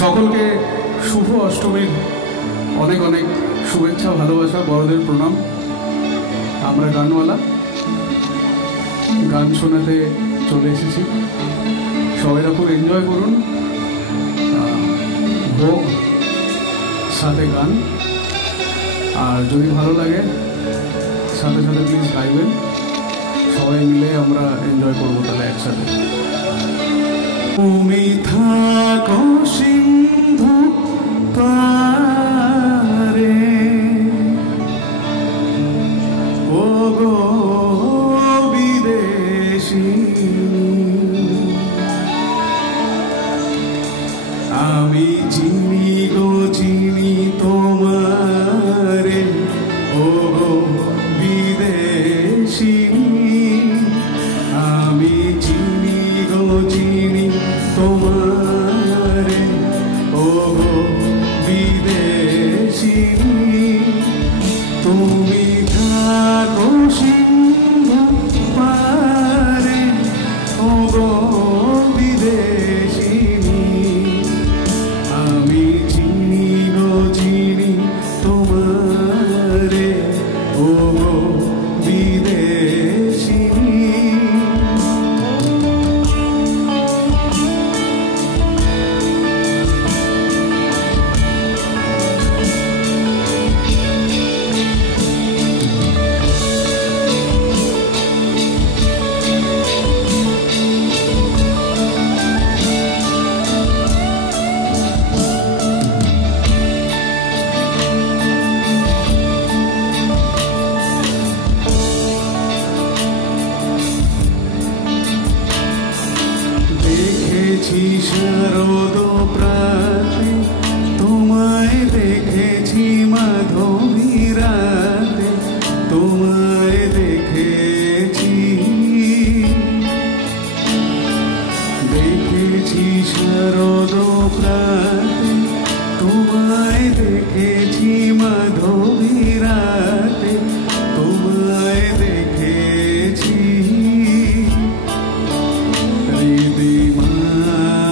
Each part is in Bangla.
সকলকে শুভ অষ্টমীর অনেক অনেক শুভেচ্ছা, ভালোবাসা, বড়দের প্রণাম। আমরা গানওয়ালা গান শোনাতে চলে এসেছি। সবাই খুব এনজয় করুন। ভোগ সাথে গান, আর যদি ভালো লাগে সাথে সাথে প্লিজ গাইবেন। সবাই মিলে আমরা এনজয় করবো তাহলে একসাথে। তুমি থাকো সিন্ধু পারে, ও গো বিদেশী, আমি চিনি গো চিনি তোমারে, ও গো বিদেশী, আমি চিনি গো চিনি তোমারে, ও গো বিদেশী, তুমি থাকো সিন্ধু পারে, ও গো বিদেশী, আমি চিনি গো চিনি তোমারে, ও গো বিদেশী। দেখেছি শারদ প্রাতে, তোমায় দেখেছি মাধবী রাতে, তোমায় দেখেছি, দেখেছি শারদ প্রাতে, তোমায় দেখেছি মাধবী রাতে, তোমায় দেখেছি, হৃদয় মাঝারে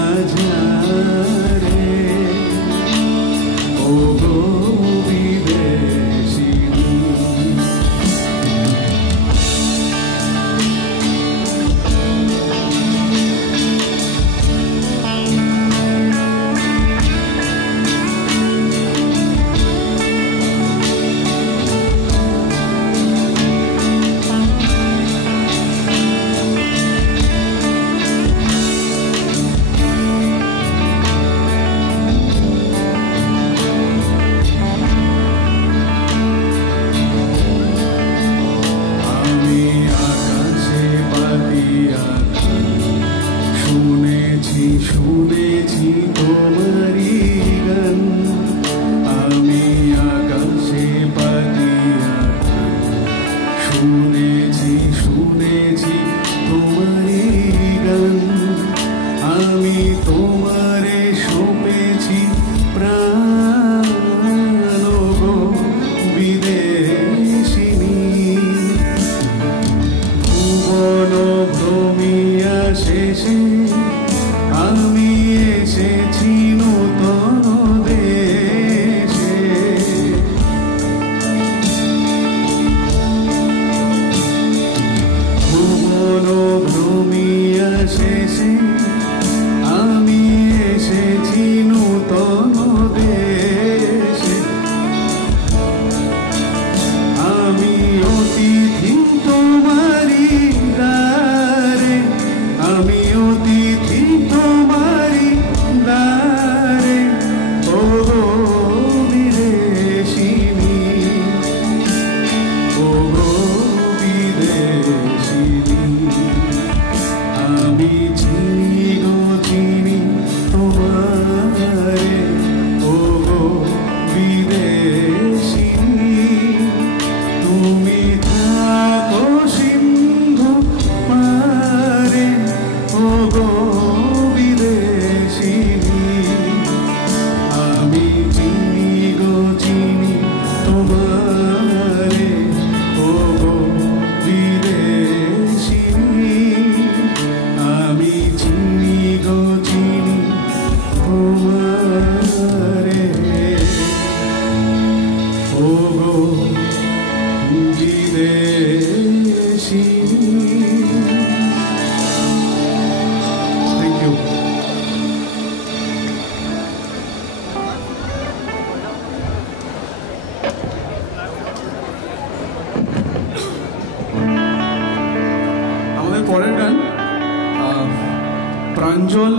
প্রাঞ্জল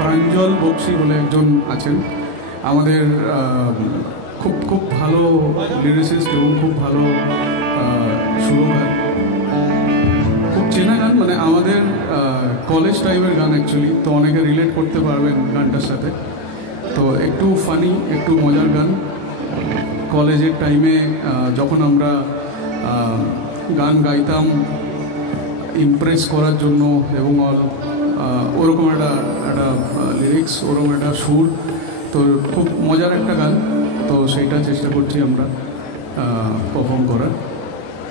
প্রাঞ্জল বক্সি বলে একজন আছেন, আমাদের খুব খুব ভালো লিরিসিস্ট এবং খুব ভালো সুরকার, খুব চেনা গান, মানে আমাদের কলেজ টাইপের গান অ্যাকচুয়ালি, তো অনেকে রিলেট করতে পারবেন গানটার সাথে। তো একটু ফানি, একটু মজার গান। কলেজের টাইমে যখন আমরা গান গাইতাম ইমপ্রেস করার জন্য, এবং ওরকম একটা লিরিক্স, ওরকম একটা সুর, তো খুব মজার একটা গান। তো সেইটা চেষ্টা করছি আমরা পারফর্ম করার।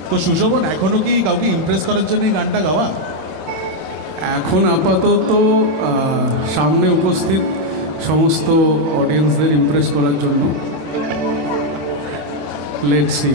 তো সুশোভন, এখনো কি কাউকে ইমপ্রেস করার জন্য এই গানটা গাওয়া? এখন আপাতত সামনে উপস্থিত সমস্ত অডিয়েন্সদের ইমপ্রেস করার জন্য। Let's see.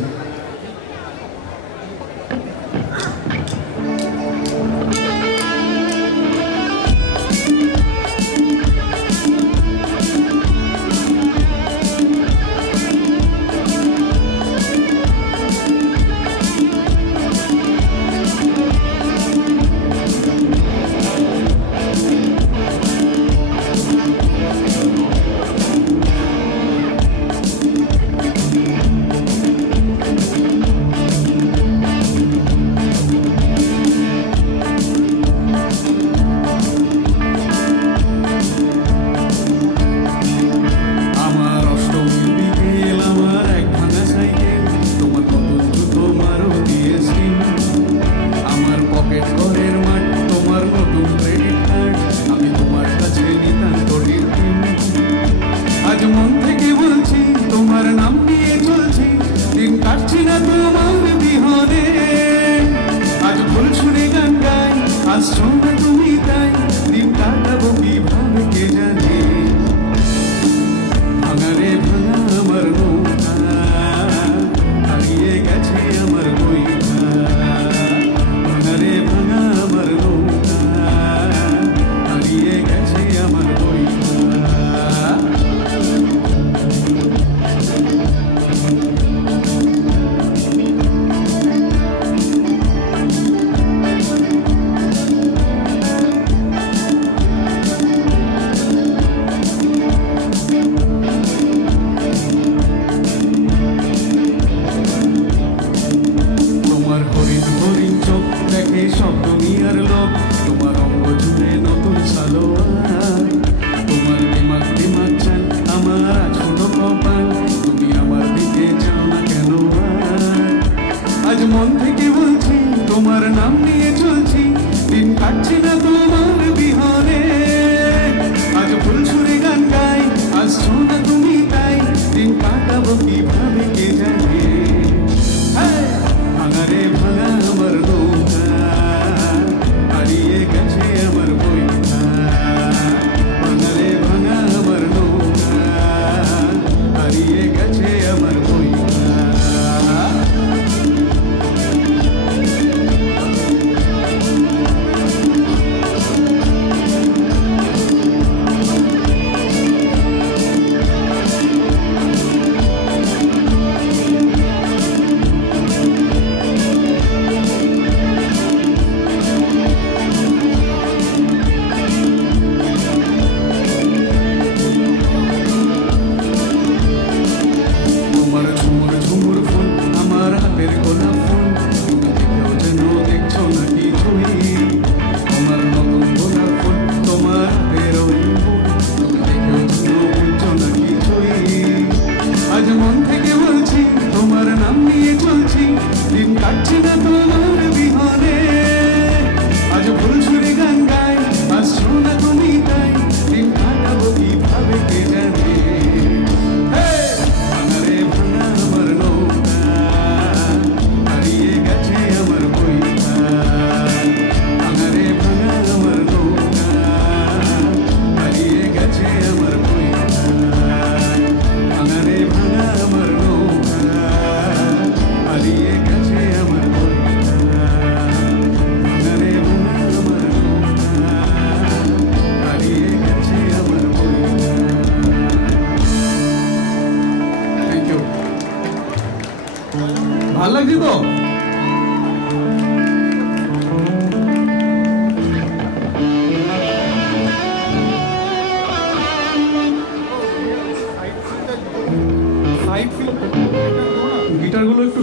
ভাল লাগছে তো?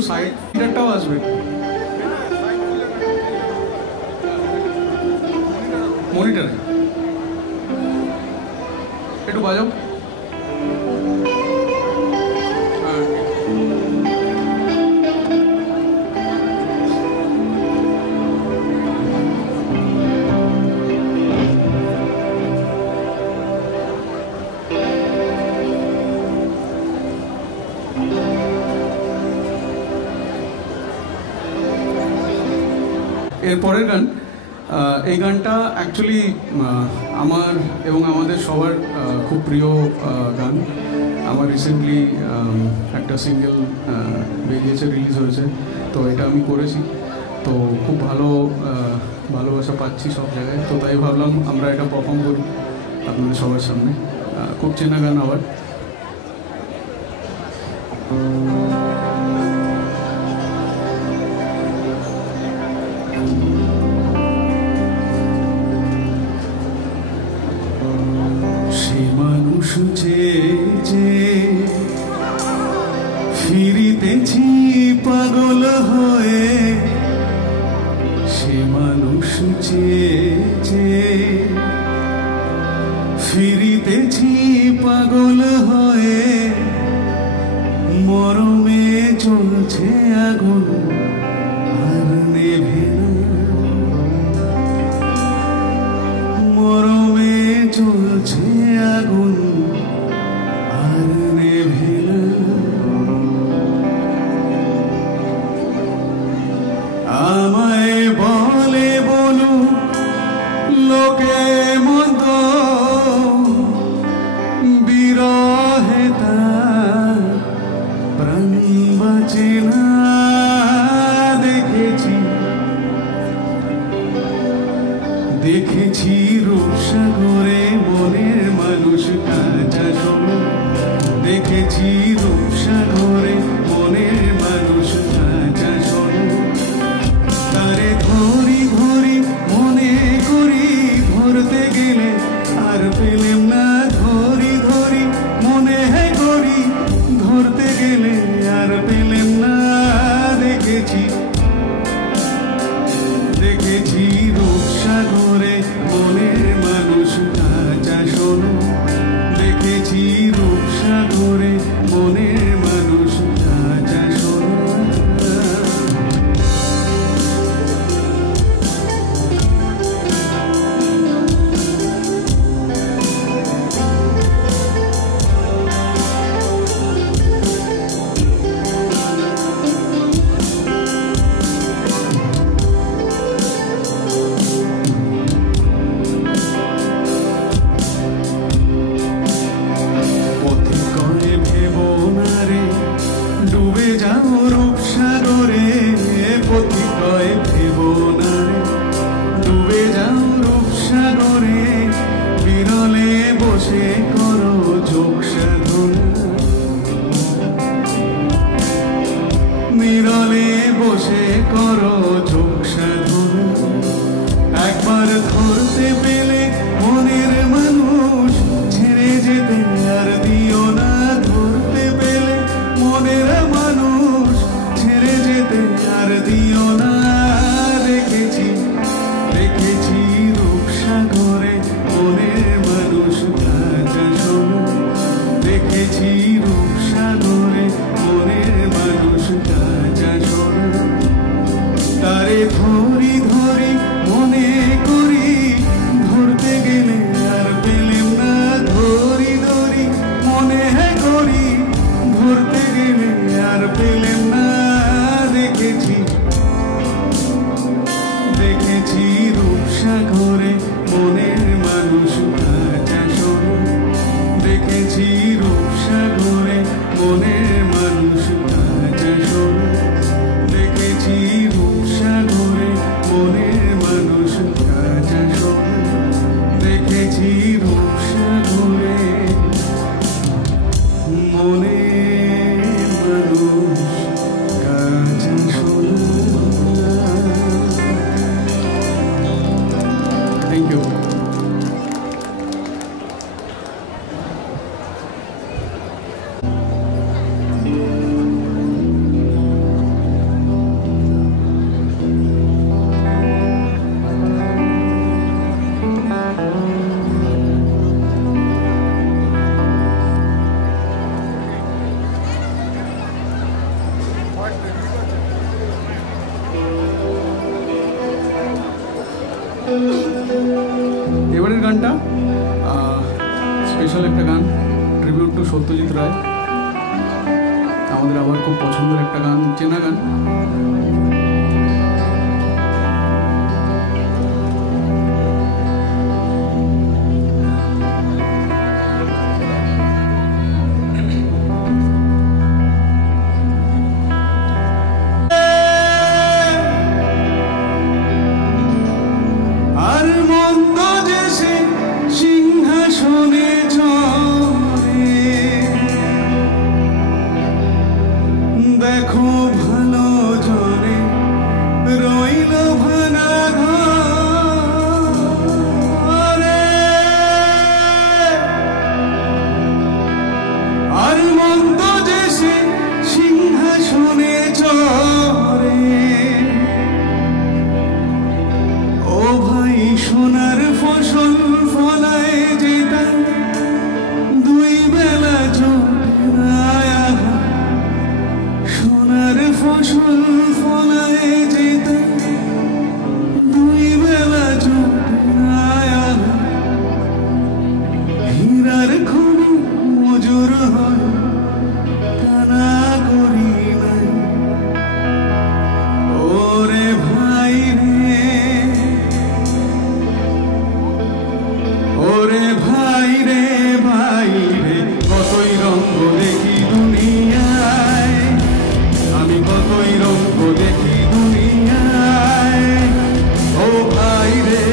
সাইডটাও আসবে, মনিটরে একটু বাজাও। এরপরের গান, এই গানটা অ্যাকচুয়ালি আমার এবং আমাদের সবার খুব প্রিয় গান। আমার রিসেন্টলি একটা সিঙ্গেল বেরিয়েছে, রিলিজ হয়েছে, তো এটা আমি করেছি। তো খুব ভালোবাসা পাচ্ছি সব জায়গায়, তো তাই ভাবলাম আমরা এটা পারফর্ম করি আপনাদের সবার সামনে। খুব চেনা গান আবার। ফিরিতেছি পাগল হয়ে, সে মানুষ ফিরিতেছি পাগল হয়ে, মরমে চলছে আগুন আর নেভে না, মরমে চলছে আগুন আর নেভে না। আমায় বলে বলুক লোকে মন্দ, বিরহে তার প্রাণ বাঁচে না। দেখেছি রূপসাগরে মনের মানুষ কাঁচা শোনো, দেখেছি রূপসাগরে মনের মানুষ কাঁচা শোনো। তারে ধরি ধরি মনে করি ধরতে গেলে আর পেলেম না, ধরি ধরি মনে করি ধরতে গেলে আর পেলেম না। দেখেছি রূপসাগরে মনের মানুষ কাঁচা শোনো, দেখেছি রূপসাগরে মনের মানুষ কাঁচা শোনো। ডুবে যাও রূপসাগরে পথিকয় ভেবো না রে, ডুবে যাও রূপসাগরে বিরলে বসে করো যোগ সাধনা, বিরলে বসে করো যোগ সাধনা। একবার ধরতে পেলে মনের মানুষ ছেড়ে যেতে আর দিও না, ধরতে পেলে মনের মানুষ ছেড়ে যেতে আর দিও না। দেখেছি রূপসাগরে মনের মানুষ কাঁচা শোনো, দেখেছি রূপসাগরে মনের মানুষ কাঁচা শোনো। তারে ধরি ধরি মনে করি ধরতে গেলে আর পেলেম না, ধরি ধরি মনে করি ধরতে গেলে আর পেলেম না। দেখেছি রূপসাগরে মনের মানুষ কাঁচা শোনো, দেখেছি রূপসাগরে মনের মানুষ কাঁচা শোনো, দেখেছি রূপসাগরে মনের মানুষ কাঁচা শোনো, দেখেছি রূপসাগরে মনের মানুষ কাঁচা শোনো। Thank you. স্পেশাল একটা গান, ট্রিবিউট টু সত্যজিৎ রায়। আমাদের আবার খুব পছন্দের একটা গান, চেনা গান। দেখো ভালো জনে রইল ভাঙা ঘরে, আর মন্দ যে সে সিংহাসনে চড়ে। ও ভাই সোনার ফসল ফলায় যেটা দুই বেলা জোটায়, সোনার ফসল ফলায় যেতে দুই বেলা জোটায়। হীরার খনি মজুর হয় টানা করি নাই। ওরে ভাই রে, ওরে ভাই রে, ভাই রে, কতই রঙ্গ দেখি দুনিয়ায়, আমি কতই রঙ্গ দেখি দুনিয়ায়। ও ভাই রে,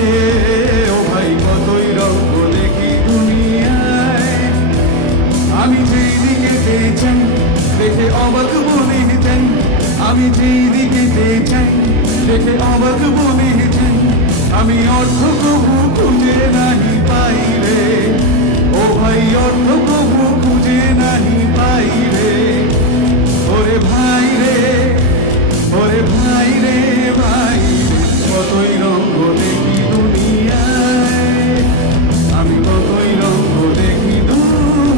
ও ভাই, কতই রঙ্গ দেখি দুনিয়ায়। আমি যেই দিকে চাই দেখে অবাক মনে চাই, আমি যেই দিকে চাই দেখে অবাক মনে চাই। আমি অর্থ কবু খুঁজে নাহি পাই রে, ও ভাই, অর্থ কবু খুঁজে নাহি পাই রে। ওরে ভাই রে, ওরে ভাই রে, ভাই রে, কতই রঙ্গ দেখি দুনিয়ায়, আমি কতই রঙ্গ দেখি দুনিয়ায়।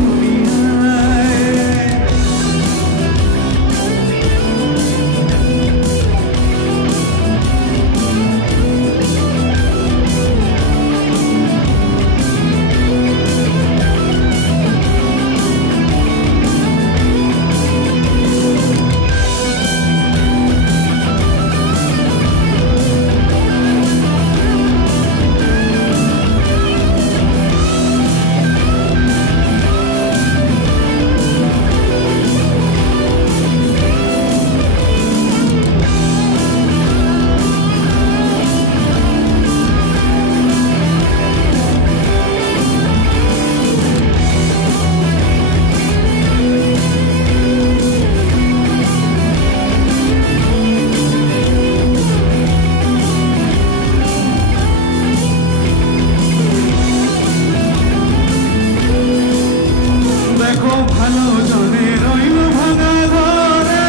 দেখো ভালো জনে রইল ভাঙা ঘরে,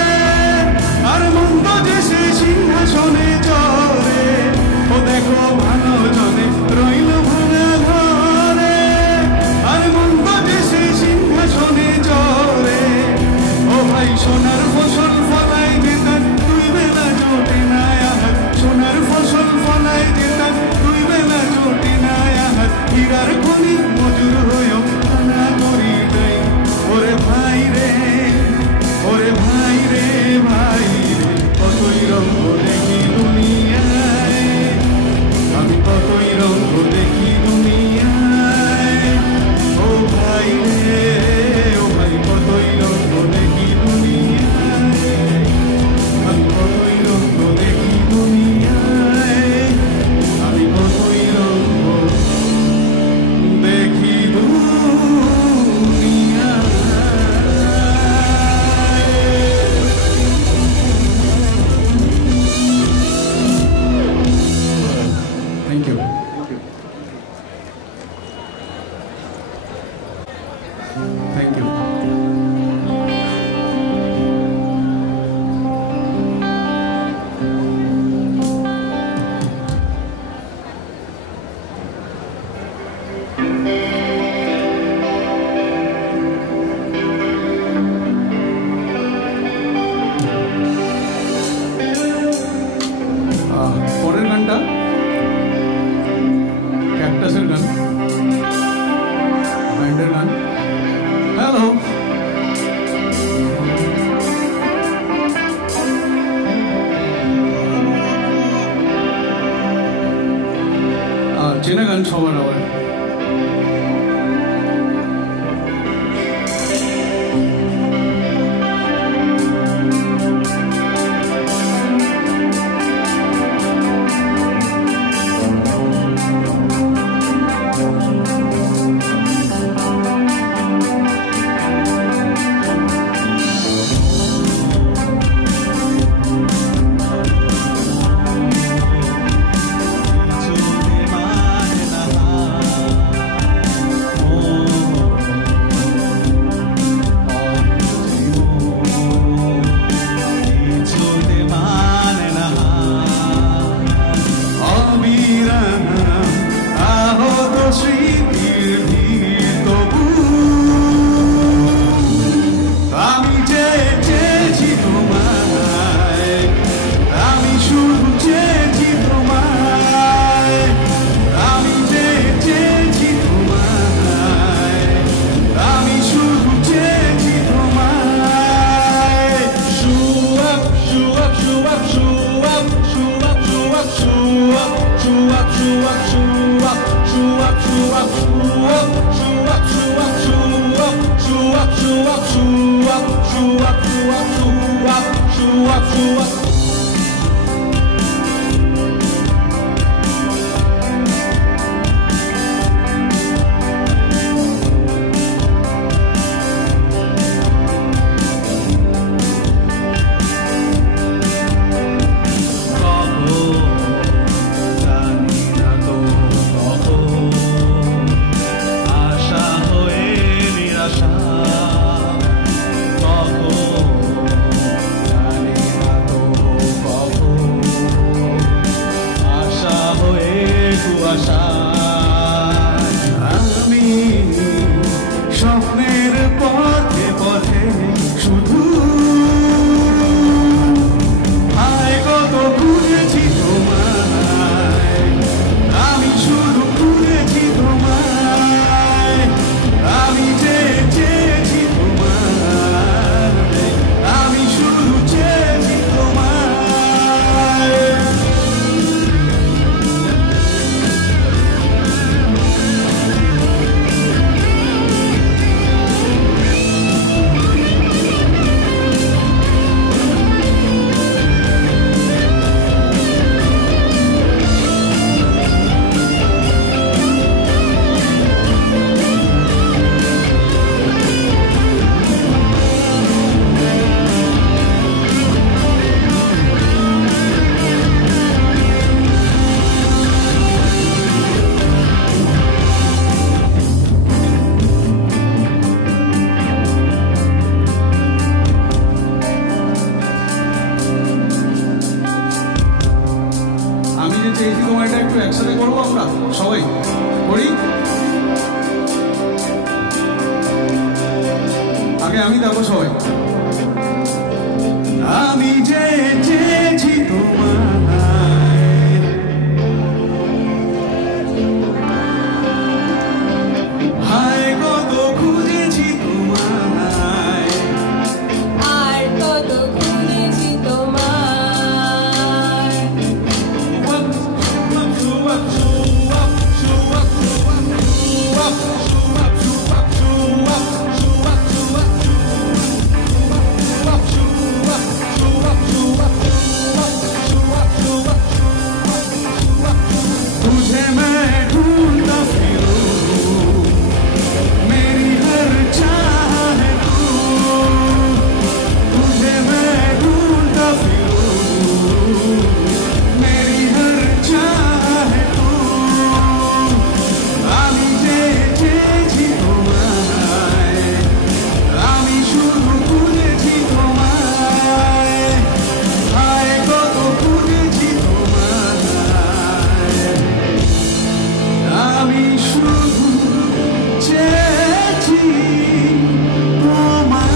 আর মন্দ যে সে সিংহাসনে চড়ে। ও দেখো ভালো জনে রইল ভাঙা ঘরে, আর মন্দ যে সে সিংহাসনে চড়ে। ও ভাই সোনার ফসল ফলায় যেতাম দুই বেলা জোটে না আহার, সোনার ফসল ফলায় যেতাম দুই বেলা জোটে না আহার। হীরার খনি মজুর হয়েও টানা করি নাই। ওরে ভাই রে, ওরে ভাই রে, ভাই রে, কতই রঙ্গ দেখি দুনিয়ায়, আমি কতই রঙ্গ দেখি দুনিয়ায়। ও ভাই রে, ও ভাই, কতই রঙ্গ দেখি দুনিয়ায়, আমি কতই রঙ্গ দেখি দুনিয়ায়, আমি কতই রঙ্গ দেখি দুনিয়ায়। Thank you. Thank you. পরের গানটা ক্যাকটাসের গান, ব্যান্ডের গান। shoo up, shoo up, shoo up, shoo up, shoo up. আমি স্বপ্নের পথে পথে শুধু হায় কত খুঁজেছি তোমায়, আমি শুধু খুঁজেছি তোমায়, আমি চেয়েছি তোমায়, আমি শুধু চেয়েছি তোমায়। আমি যে চেয়েছি তোমার এটা একটু একসাথে করবো, আমরা সবাই করি। আগে আমি, তারপর সবাই। আমি যে চেয়েছি তোমায়, হায় কত খুঁজেছি তোমায়, আর কত খুঁজেছি তোমায়। तुझे मैं ढूंढता फिरूं, मेरी हर चाह है तू, तुझे मैं ढूंढता फिरूं, मेरी हर चाह है तू, আমি যে চেয়েছি তোমায়, আমি শুধু খুঁজেছি তোমায়, হায় কত খুঁজেছি তোমায়, আমি শুধু চেয়েছি তোমায়।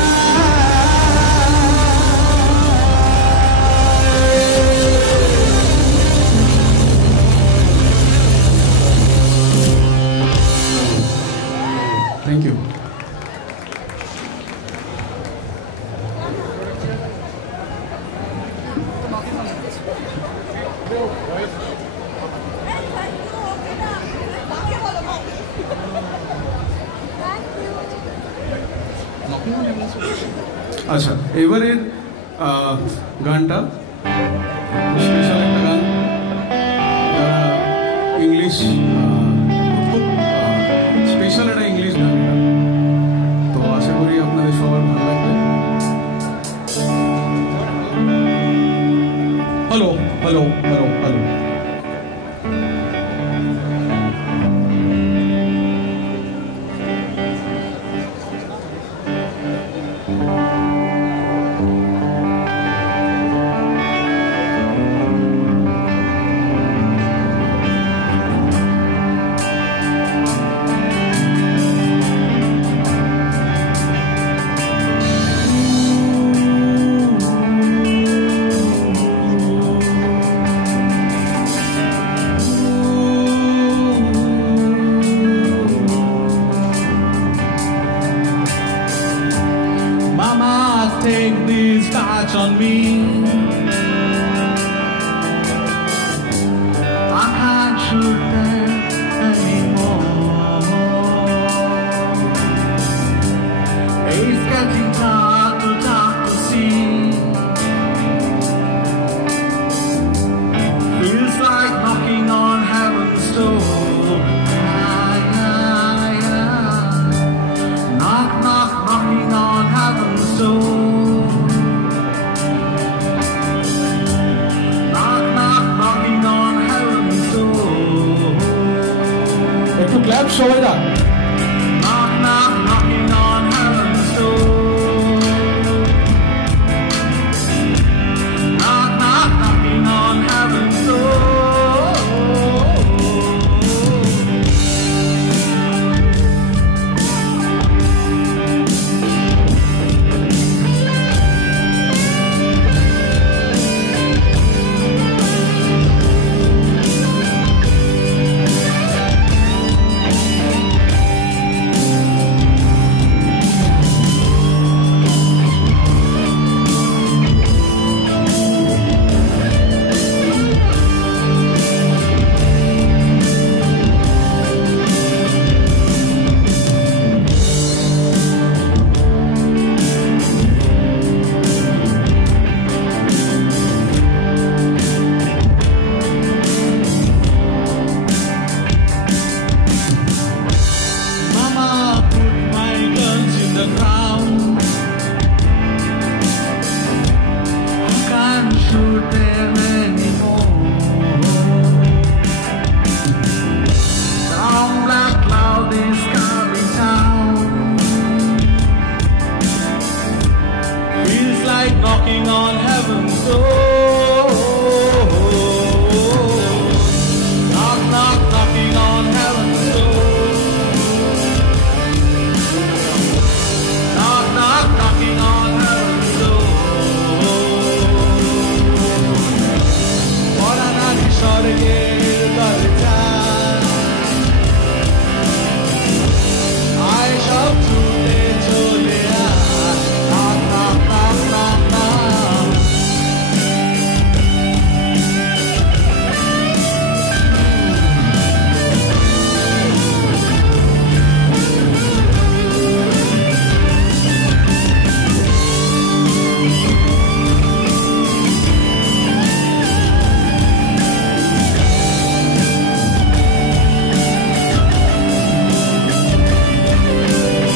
Thank you. আচ্ছা, এবারের গানটা স্পেশাল একটা গান, যারা ইংলিশ, খুব স্পেশাল একটা ইংলিশ গান এটা, তো আশা করি আপনাদের সবার ভালো লাগবে। Hello hello hello hello. Take this touch on me. I can't shoot them anymore. It's getting hard to tell. সবাইরা Knock, knock, knocking on heaven's door. Knock, knock, knocking on heaven's door. Mama put my guns in the ground. I can't shoot them anymore. The long black cloud is coming down. Feels like knocking on heaven's door. Knock, knock, knocking on heaven's door. Knock, knock, knocking on heaven's door. পরাণারি স্বর্গের দরজায় আয় সব ছুটে চলে আয়। Knock, knock, knock, knock, knock.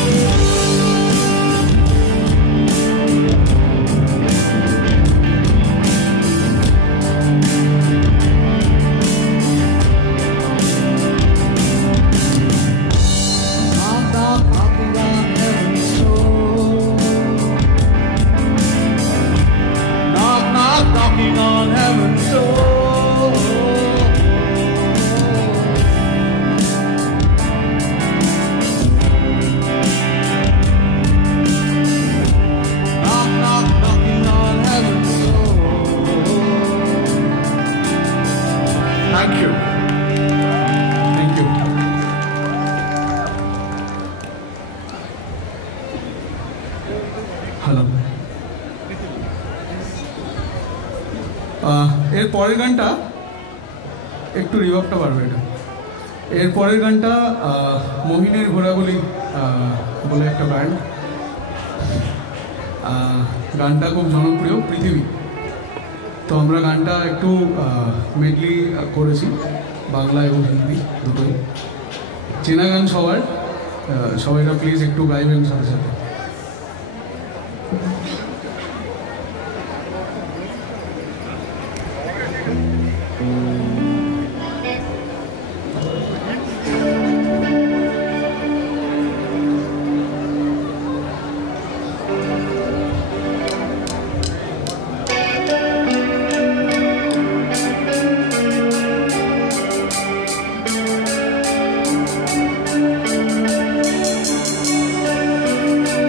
Knock, knock, knocking on heaven's door. Knock, knock, knocking on heaven's door. Knock, knock, knocking on heaven's door. Thank you. Thank you. Hello. এর পরের গানটা একটু রিভাবটা বাড়বে এটা। এর পরের গানটা মোহিনীর ঘোড়াগুলি বলে একটা ব্যান্ড। গানটা খুব জনপ্রিয় পৃথিবী। তো আমরা গানটা একটু মেডলি করেছি, বাংলা এবং হিন্দি দুটোই। চেনা গান সবার, সবাইরা প্লিজ একটু গাইবেন সাথে সাথে। Knock,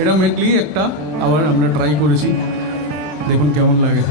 এটা মেনলি একটা আবার আমরা ট্রাই করেছি, দেখুন কেমন লাগে।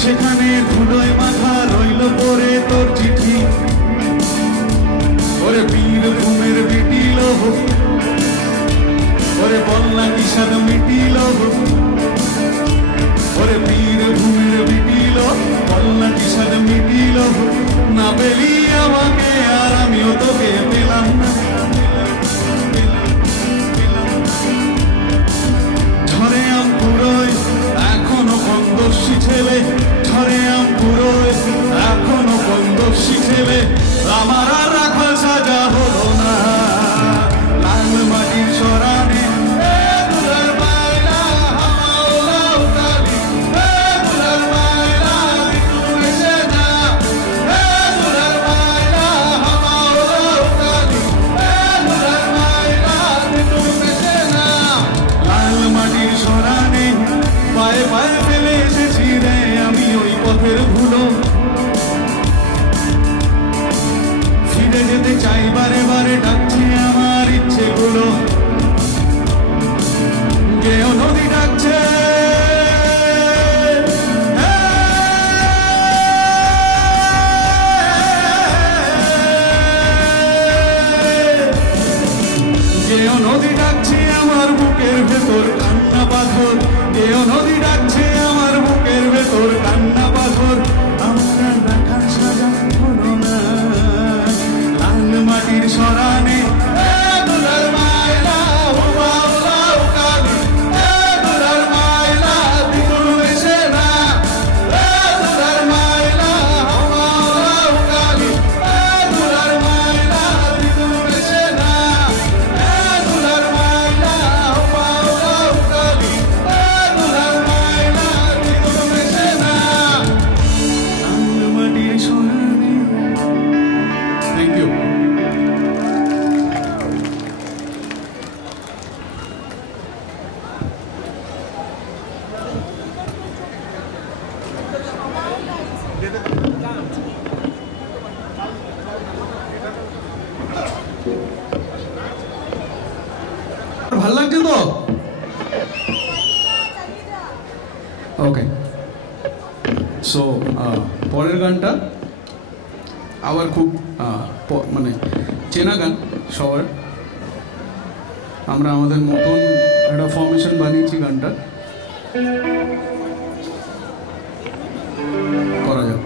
সেখানে ধুলোয় মাথা রইল পরে তোর চিঠি, ওরে বীর ঘুমের বিটিল, ওরে বল্লা কিষাদ মিটিল, ওরে বীর ঘুমের বিটিল, বল্লা কিষাদ মিটিল, না পেলি আমাকে আর আমিও তোকে পেলাম না। ঝরে আম পুরোয় এখনো বন্দর্শী ছেলে, ঝরে আম পুরোয় এখনো বন্দর্শী ছেলে, আমার আর রাখাল সাজা হলো না। লাল মাটির সরানে পায়ে পায়ে ফেলে এসেছি রে আমি ওই পথের ধুলো, ফিরে যেতে চাই বারে বারে ডাকছে আমার ইচ্ছেগুলো, গেও নদী ডাকছে ভাল লাগছে তো? ওকে, সো পরের গানটা আবার খুব মানে চেনা গান সবার। আমরা আমাদের মতন একটা ফর্মেশন বানিয়েছি, গানটা করা যাক।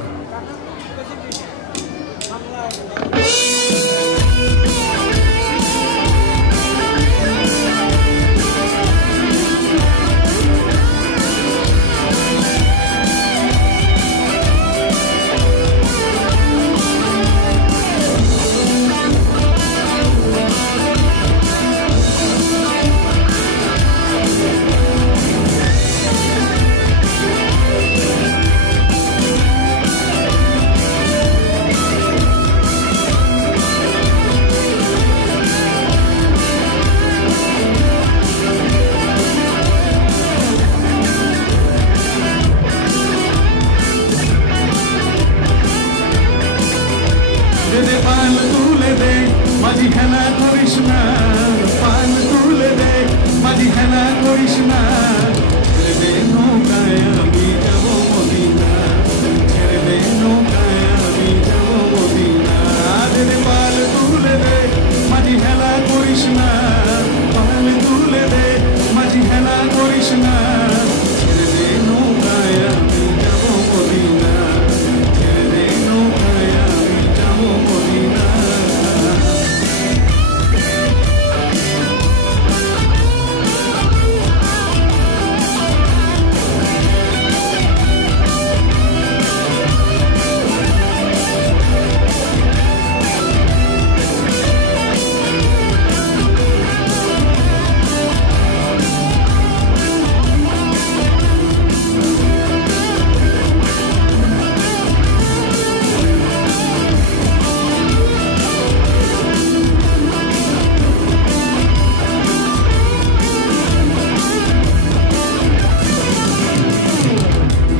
পাল তুলে দে মাঝি খেলা করিস না, পাল তুলে দে মাঝি খেলা করিস না, ছেড়ে দে নৌকায় আমি যাব মদিনা, ছেড়ে দে নৌকায় আমি যাব মদিনা। দে পাল তুলে দে মাঝি খেলা করিস না, পাল তুলে দে মাঝি খেলা করিস না, ছেড়ে দে নৌকায় আমি যাব মদিনা, ছেড়ে দে নৌকায় আমি যাব মদিনা।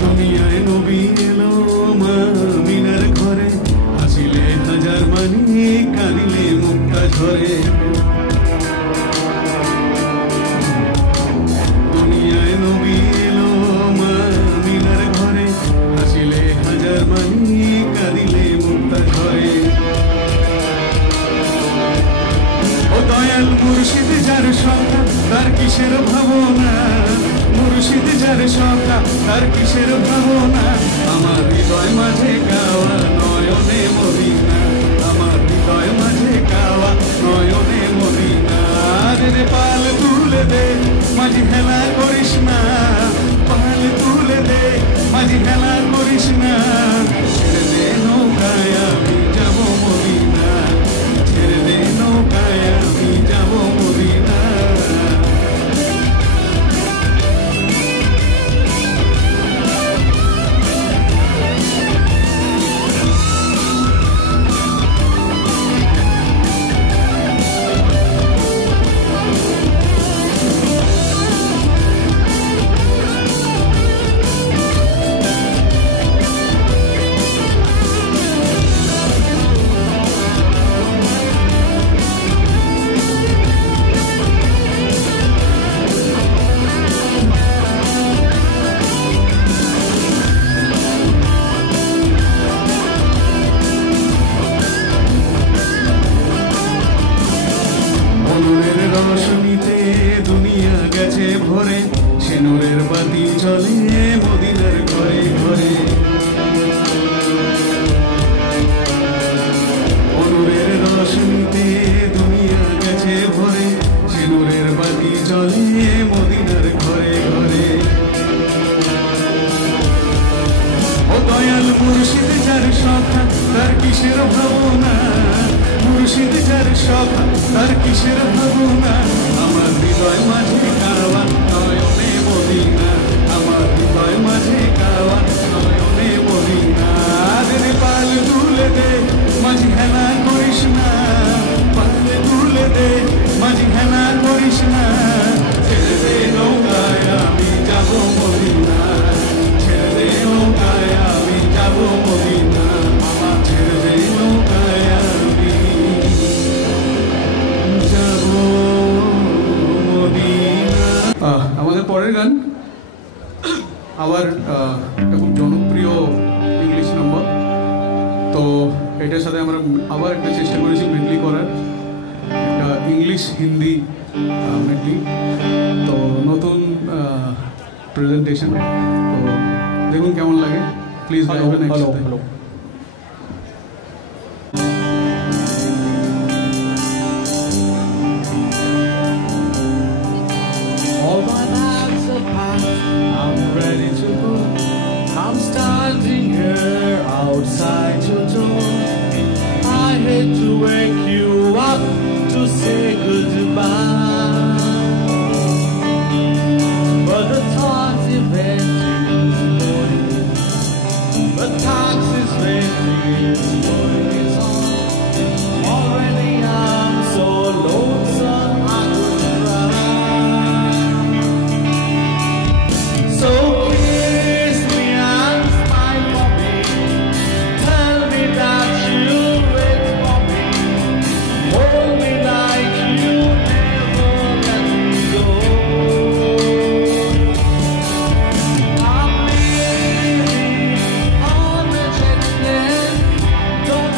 দুনিয়ায় নবী এলো মা মিনার ঘরে, হাসিলে হাজার মানি কাঁদিলে মুক্তা ঝরে। দুনিয়ায় নবী এলো মা মিনার ঘরে, হাসিলে হাজার মানি কাঁদিলে মুক্তা ঝরে। ও দয়াল মুর্শিদ যার সখা তার কিসের ভাবনা, মুর্শিদ যার সখা তার কিসের ভাবনা, আমার হৃদয় মাঝে গাওয়া নয়নে মদিনা, আমার হৃদয় মাঝে গাওয়া নয়নে মদিনা। রে পাল তুলে দে মাঝি খেলা করিস না, পাল তুলে দে মাঝি খেলা করিস না, ছেড়ে দে নৌকায় আমি যাব মদিনা, ছেড়ে দে নৌকায় আমি যাব মদিনা। নূরের রোশনীতে দুনিয়া গেছে ভরে, সে নূরের বাতি জ্বলে মদিনার ঘরে ঘরে। নূরের রোশনীতে দুনিয়া গেছে ভরে, সে নূরের বাতি জ্বলে মদিনার ঘরে ঘরে। ও দয়াল মুর্শিদ যার সখা তার কিসের ভাবনা, মুর্শিদ যার সখা তার কিসের ভাবনা, আমার হৃদয় মাঝে গাওয়া নয়নে মদিনা, আমার হৃদয় মাঝে গাওয়া নয়নে মদিনা। রে পাল তুলে দে মাঝি খেলা করিস না, পাল তুলে দে মাঝি খেলা করিস না, ছেড়ে দে নৌকায় আমি যাব মদিনা, ছেড়ে দে নৌকায় আমি যাব মদিনা। তো এটার সাথে আমরা আবার একটা চেষ্টা করেছি মেডলি করার, একটা ইংলিশ হিন্দি মেডলি। তো নতুন প্রেজেন্টেশন, তো দেখুন কেমন লাগে। প্লিজ গাইবেন একসাথে। All my bags are packed, I'm ready to go. I'm standing here outside your door. I hate to wake you up to say goodbye, but the thoughts eventually is going. The taxi's waiting, it's going, it's on. Already I'm so lonesome I could cry. So kiss me and smile for me. Tell me that you'll wait for me. Hold me like you never let me go. I'm leaving on the jet plane. Don't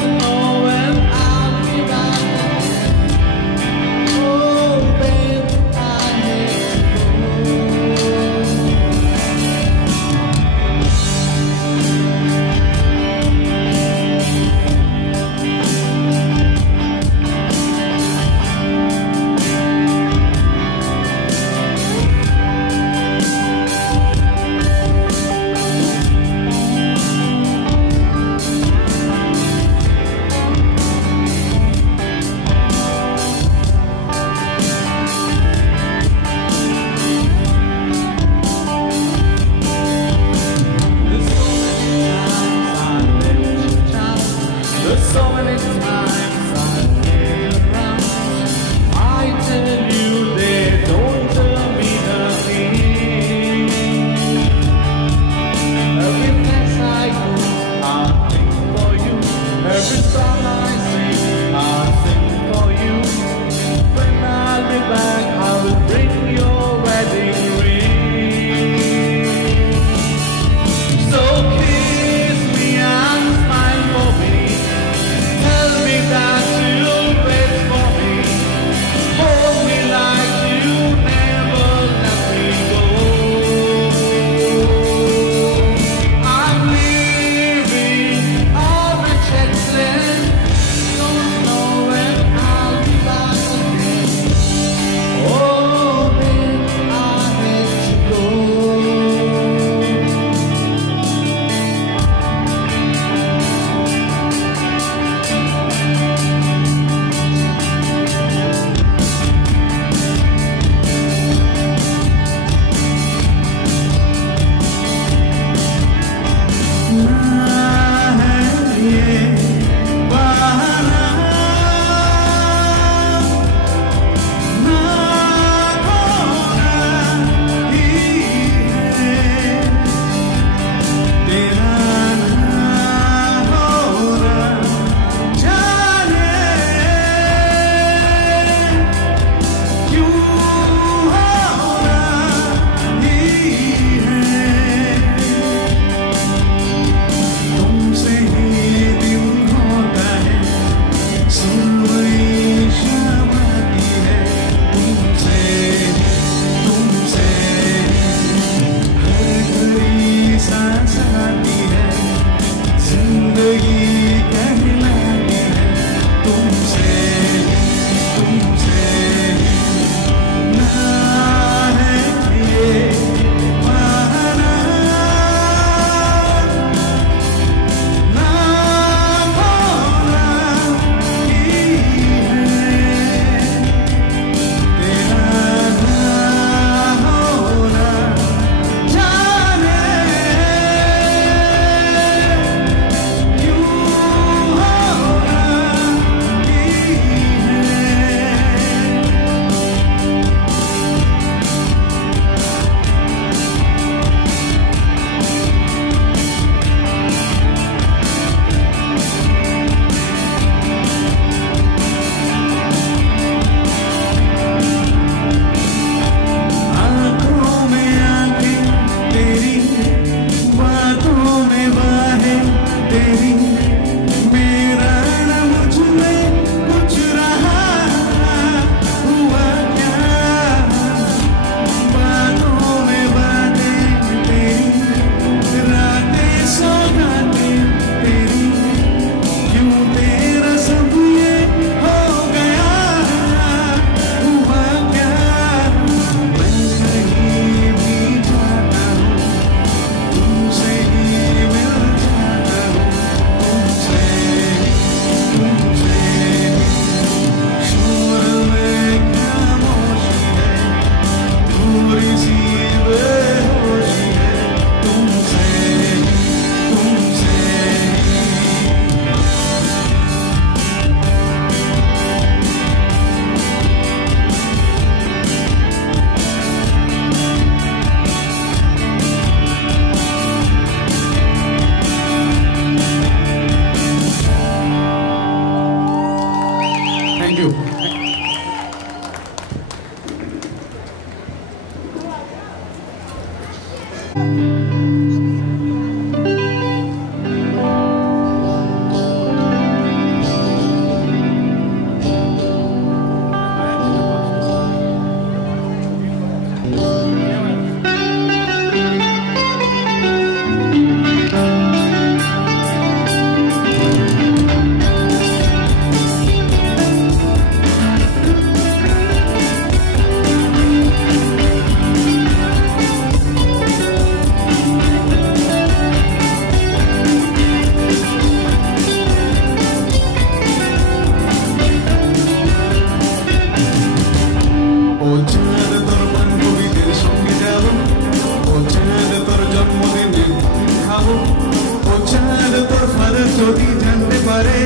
পারে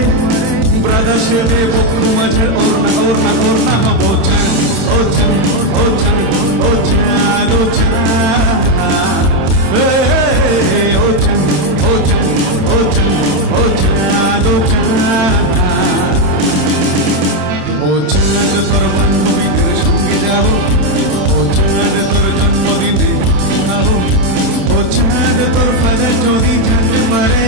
ব্রাদার সেজে বকু মাঝে ওরনা ওরনা ওরনা হব চান ও চান ও চান ও চান ও চান ও চান ও চান ও চান ও চান ও চান ও চাঁদ তোর বান্ধবীদের সঙ্গে যাব ও চাঁদ তোর জন্মদিনে খাবো ও চাঁদ তোর ফাদার যদি জানতে পারে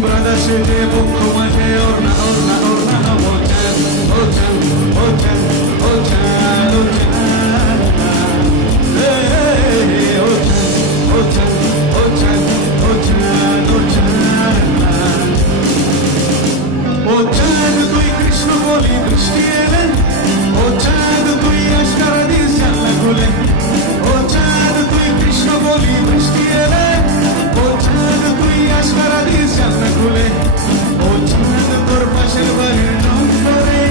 ব্রাদার সেজে বক্ষ মাঝে ওরনা ওরনা ওরনা ও চাঁদ ও চাঁদ ও চাঁদ ও চাঁদ ও চাঁদ ও চাঁদ ও চাঁদ ও চাঁদ ও চাঁদ ও চাঁদ ও চাঁদ তুই কৃষ্ণ বলি বৃষ্টি এলে ও চাঁদ তুই আশকারা দিস জানলা খুলে ও চাঁদ তুই কৃষ্ণ বলি বৃষ্টি এলে ও চাঁদ তুই আশকারা দিস জানলা খুলে ও চাঁদ তোর পাশের বাড়ির নম্বরে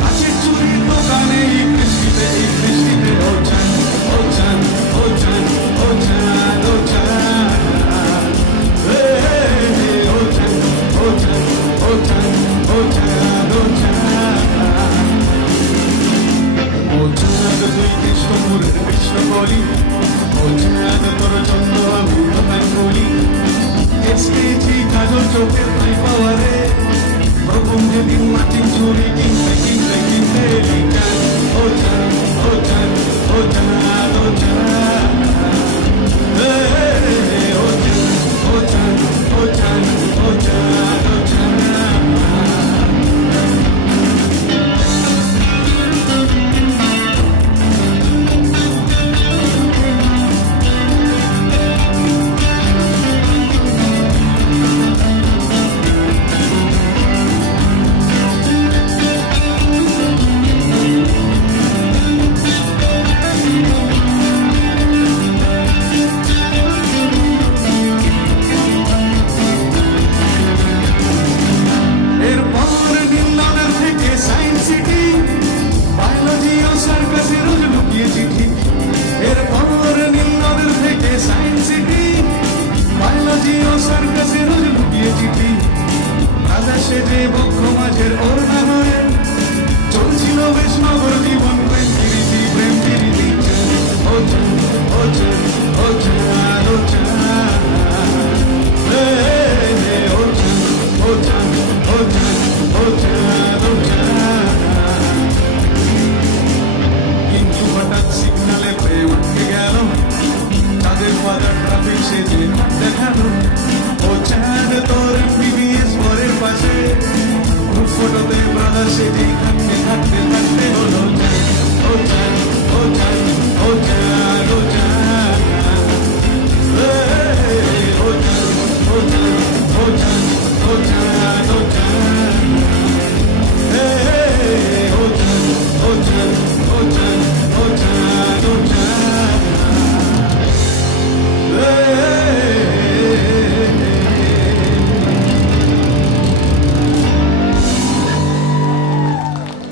কাছের চুরির দোকানে এই বৃষ্টিতে ও চাঁদ ও চাঁদ ও চাঁদ ও চাঁদ ও চাঁদ ও চাঁদ ও চাঁদ ও চাঁদ ও চাঁদ ও চাঁদ ও চাঁদ তুই কৃষ্ণপুরের কৃষ্ণ বলি ও চাঁদ তোর জন্য আমি দোকান করি এসেছি কাজল চোখের নাই পাওয়ারে প্রথম যেদিন মাটির চুরি কিনতে কিনতে কিনতে এলি চাঁদ ও চাঁদ ও চাঁদ ও চাঁদ ও চাঁদ ও চাঁদ ও চাঁদ ও চাঁদ ও চাঁদ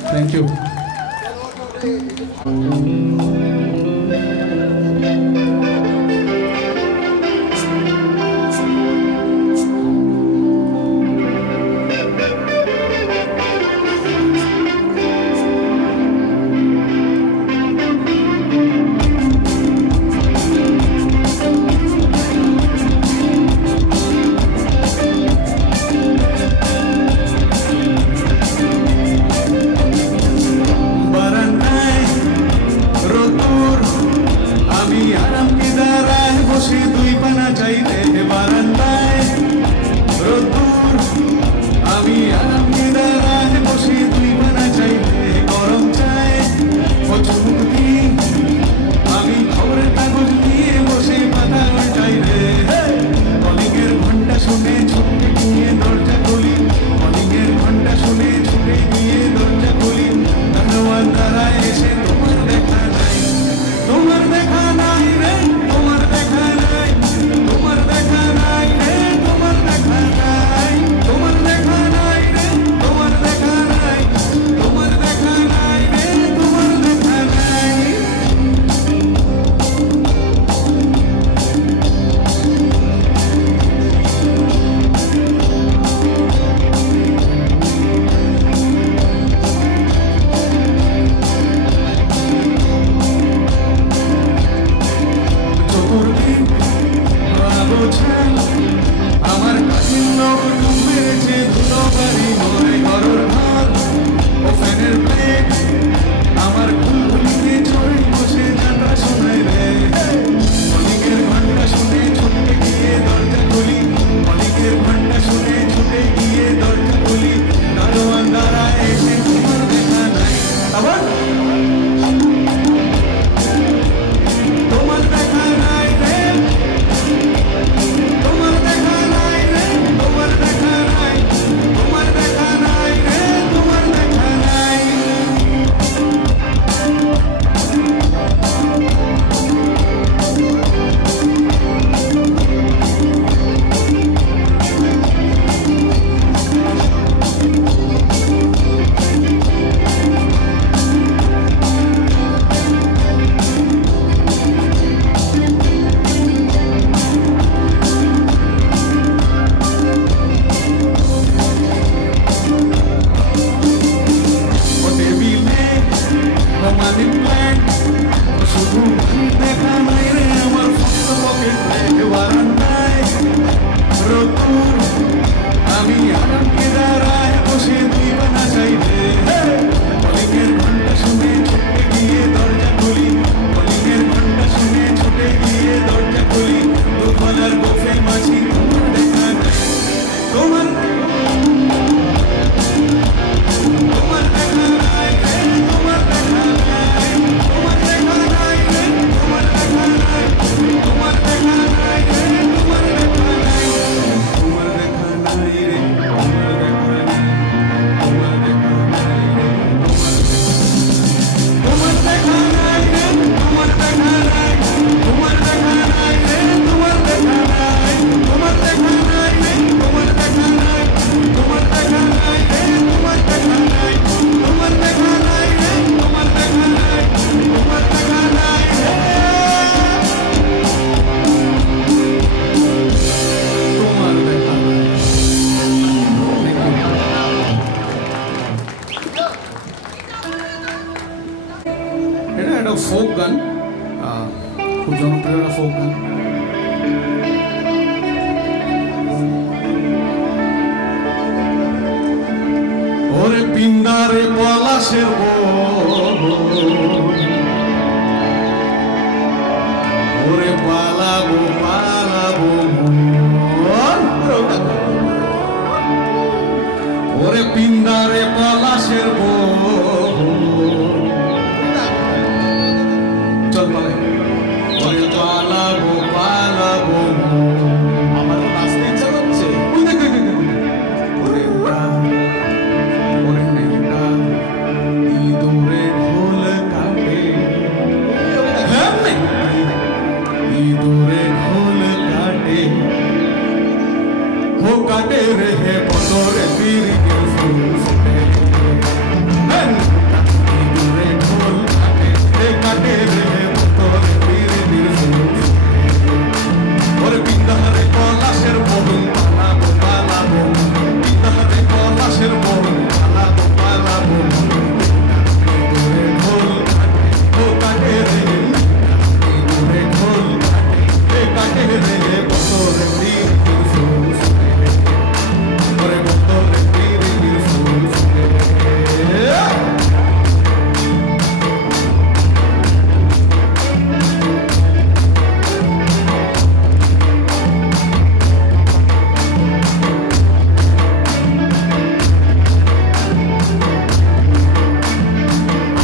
Thank you. ফোক গান, খুব জনপ্রিয় একটা ফোক গান। ওরে পিন্দারে পলাশের ওরে পালাবো পালাবো ওরে পিন্দারে পলাশের চল পালাই। ওরে পালাবো পালাবো আমার নাচতে ইচ্ছা করছে। ইঁদুরে ঢোল কাটে ইঁদুরে ঢোল কাটে हो काटे रहे बतोरे पीरी के फूल फूटे इँदुरे ढोल काटे रहे बतोरे पीरी के फूल फूटे और बिंदारे पलाशेर बबन पालाबो पालाबो बिंदारे पलाशेर बबन पालाबो पालाबो इँदुरे ढोल हो काटे रहे इँदुरे ढोल काटे रहे बतोरे पीरी के फूल फूटे ओरे बतोरे पीरी के फूल फूटे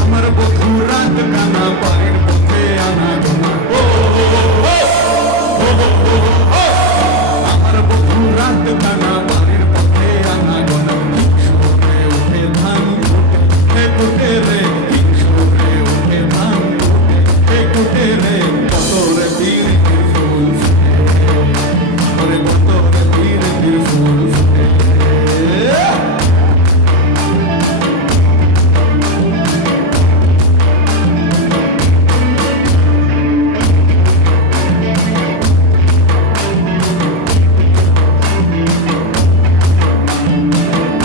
আমার বধু রাত কানা বাড়ির পথে আনা গোনা আমার বধু রাত কানা বাড়ির পথে আনা গোনা হিংসরে উঠে ধান হে কুটে রে হিংসরে উঠে ধান হে কুটে রে বতরে বীর ফুল ফুটে ওরে বতরে বীর ফুল ফুটে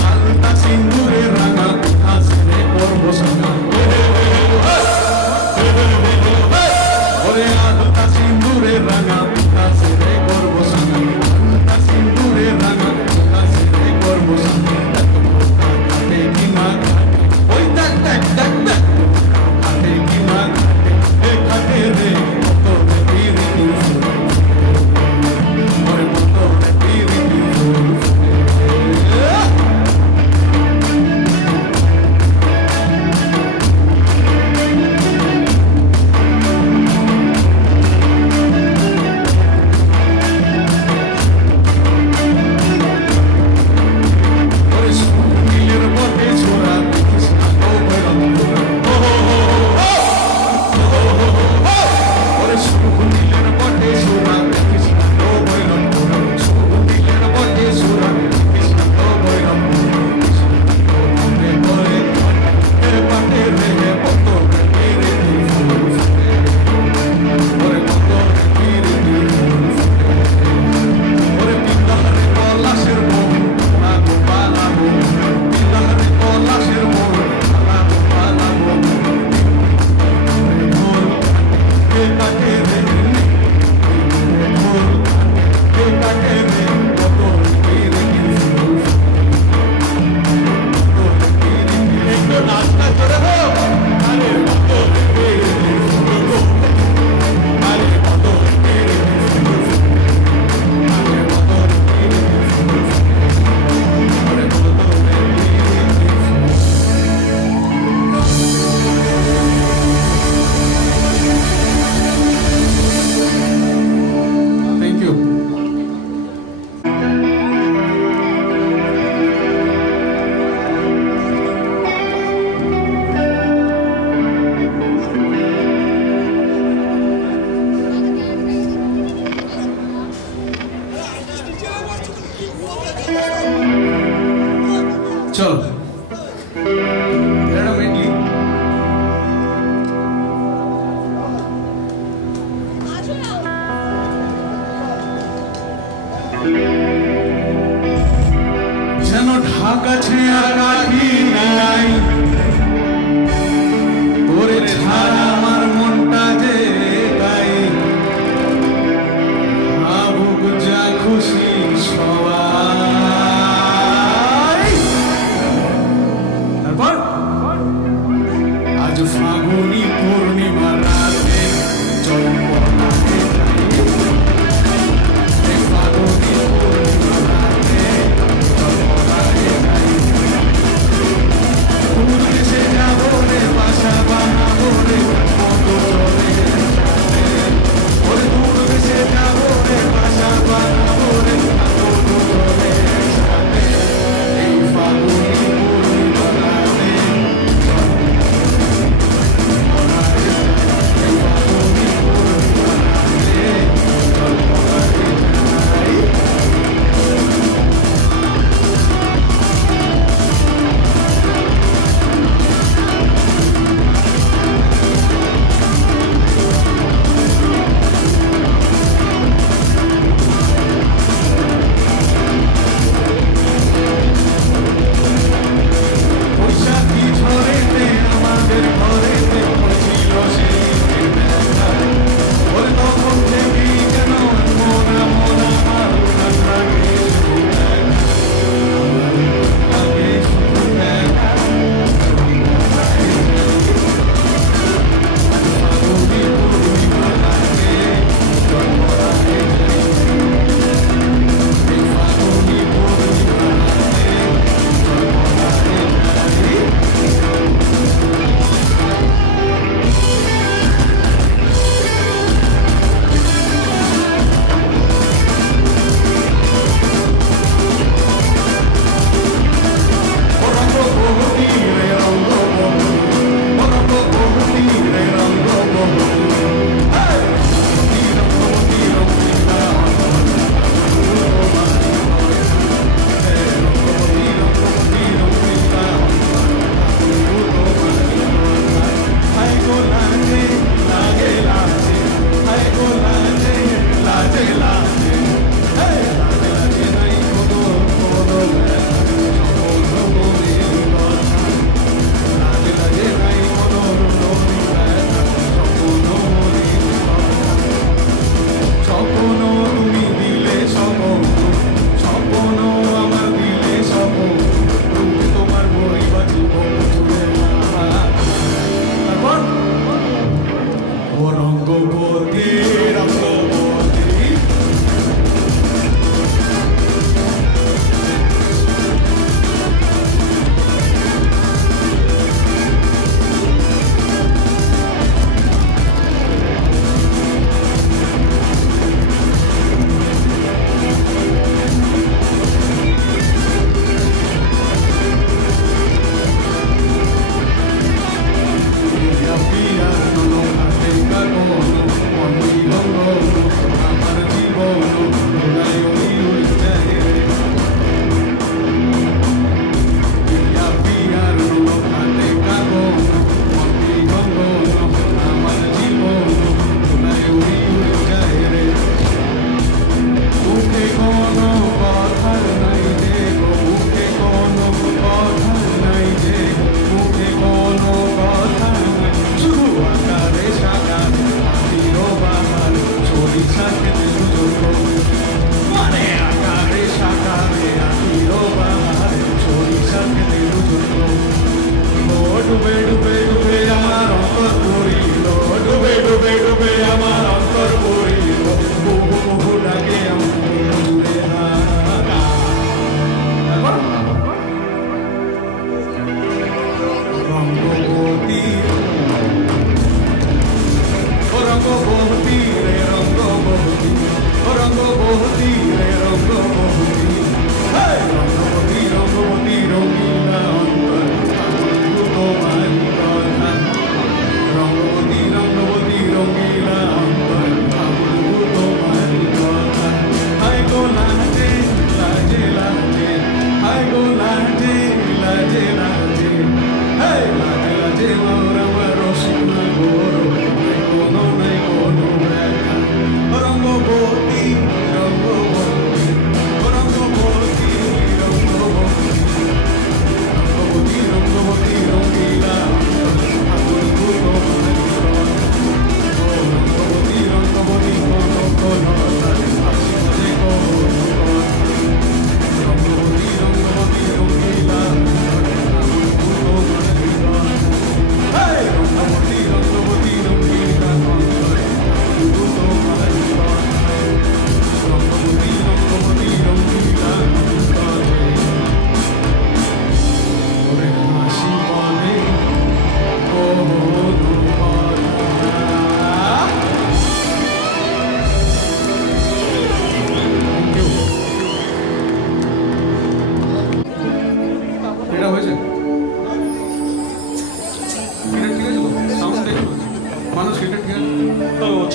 আলতা সিন্দুরে রাঙা পিঠা ছেড়ে করবো সাঙ্গা ওরে আলতা সিন্দুরে রাঙা পিঠা ছেড়ে করবো সাঙ্গা আলতা সিন্দুরে রাঙা পিঠা ছেড়ে করবো সাঙ্গা ঘাটে কিনা ঘাটে ওই দেখ দেখ দেখ দেখ ঘাটে কিনা ঘাটে এ ঘাটে রে বতরে পীরি ফুল ওরে বতরে পীরি ফুল ওরে সুনীলের বটে ছোড়া দেখিস না তো বৈরম ওরে সুনীলের বটে ছোড়া দেখিস না তো বৈরম সুনীলের বটে ছোড়া দেখিস না তো বৈরম মনে করে এ পাটে রে বতরে পীরি ফুল ফুটে ওরে বতরে পীরি ফুল ফুটে ওরে পিন্দারে পলাশের বন পালাবো পালাবো পিন্দারে পলাশের বন পালাবো পালাবো ঢোল কে কাটে রে ঢোল কে কাটে রে বতরে পীরি ফুল বতরে পীরি একটু নাচটা জোরে হোক। আরে বতরে পীরি ফুল আরে বতরে পীরি ফুল আরে বতরে পীরি ফুল আরে বতরে পীরি থ্যাংক ইউ। চল এটা মেনলি যেন ঢাকা ছেঁড়া কাঠি নাই তোরে ছাড়া আমার মন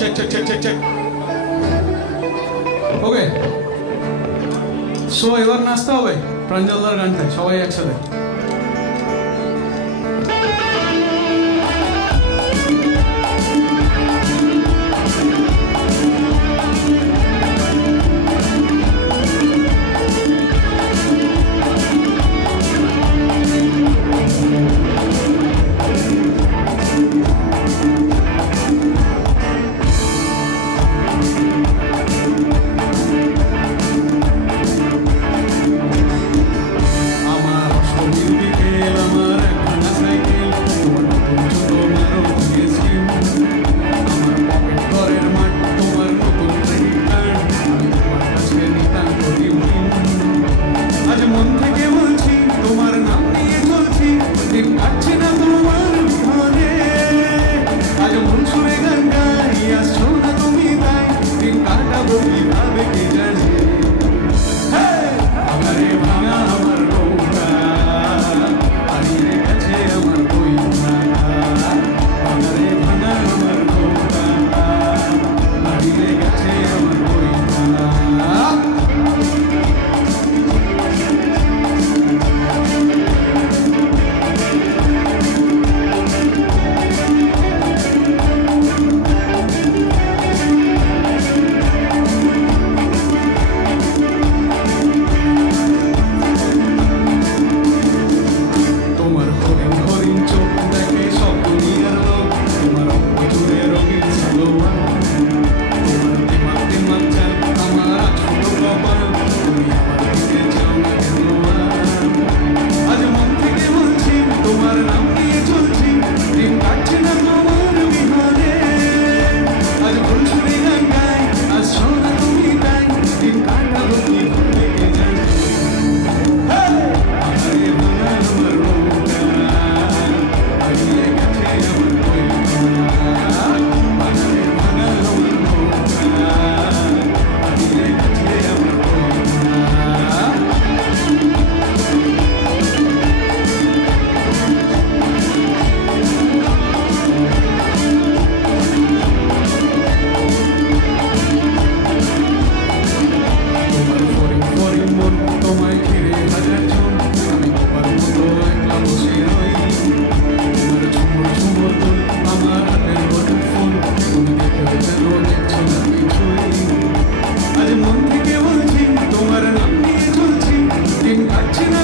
check check check check check. Okay, so এবার নাচতে হবে প্রাঞ্জলদার গানটায় সবাই একসাথে। আজ মন থেকে বলছি তোমার নাম নিয়ে চলছি, দিন কাটছে না